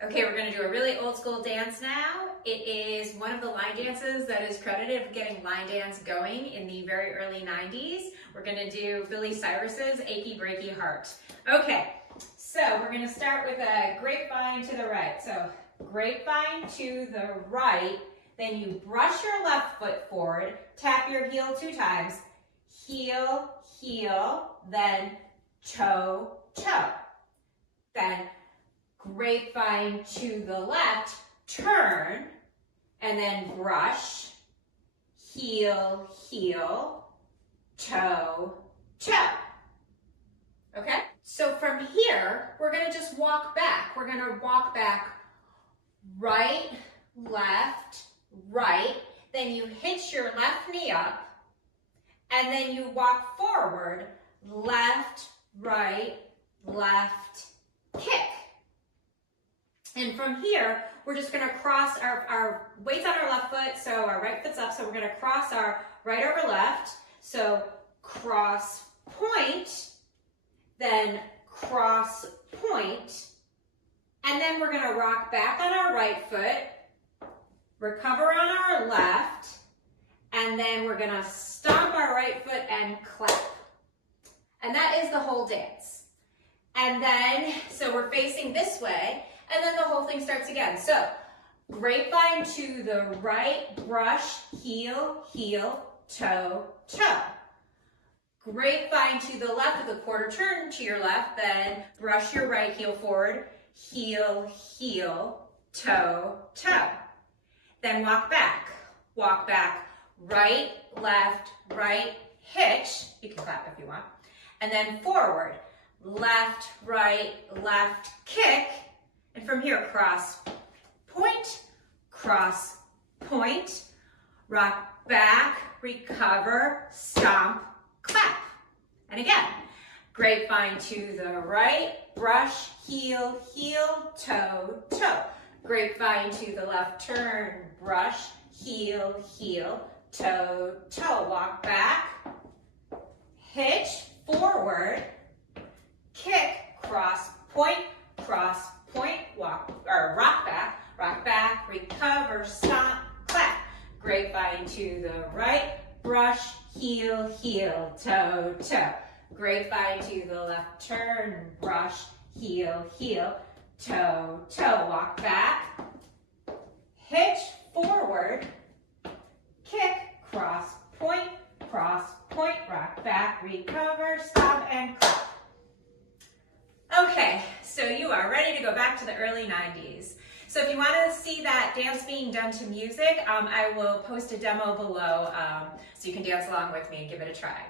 Okay, we're going to do a really old school dance now. It is one of the line dances that is credited with getting line dance going in the very early 90s. We're going to do Billy Cyrus's Achy, Breaky Heart. Okay, so we're going to start with a grapevine to the right. So grapevine to the right, then you brush your left foot forward, tap your heel 2 times, heel, heel, then toe, toe. Then grapevine to the left, turn, and then brush, heel, heel, toe, toe. Okay? So from here, we're going to just walk back. We're going to walk back right, left, right. Then you hitch your left knee up, and then you walk forward, left, right, left, kick. And from here, we're just going to cross our weight's on our left foot, so our right foot's up, so we're going to cross our right over left. So cross point, then cross point, and then we're going to rock back on our right foot, recover on our left, and then we're going to stomp our right foot and clap. And that is the whole dance. And then, so we're facing this way, and then the whole thing starts again. So, grapevine to the right, brush, heel, heel, toe, toe. Grapevine to the left with a quarter turn to your left, then brush your right heel forward, heel, heel, toe, toe. Then walk back, right, left, hitch, you can clap if you want, and then forward, left, right, left, kick, and from here, cross, point, rock back, recover, stomp, clap. And again, grapevine to the right, brush, heel, heel, toe, toe. Grapevine to the left, turn, brush, heel, heel, toe, toe. Walk back, hitch, forward, kick, cross, point, rock back, recover, stomp, clap. Grapevine to the right, brush, heel, heel, toe, toe. Grapevine to the left, turn, brush, heel, heel, toe, toe. Walk back, hitch, forward, kick, cross, point, rock back, recover, stomp, and clap. Okay, so you are ready to go back to the early 90s. So if you want to see that dance being done to music, I will post a demo below so you can dance along with me and give it a try.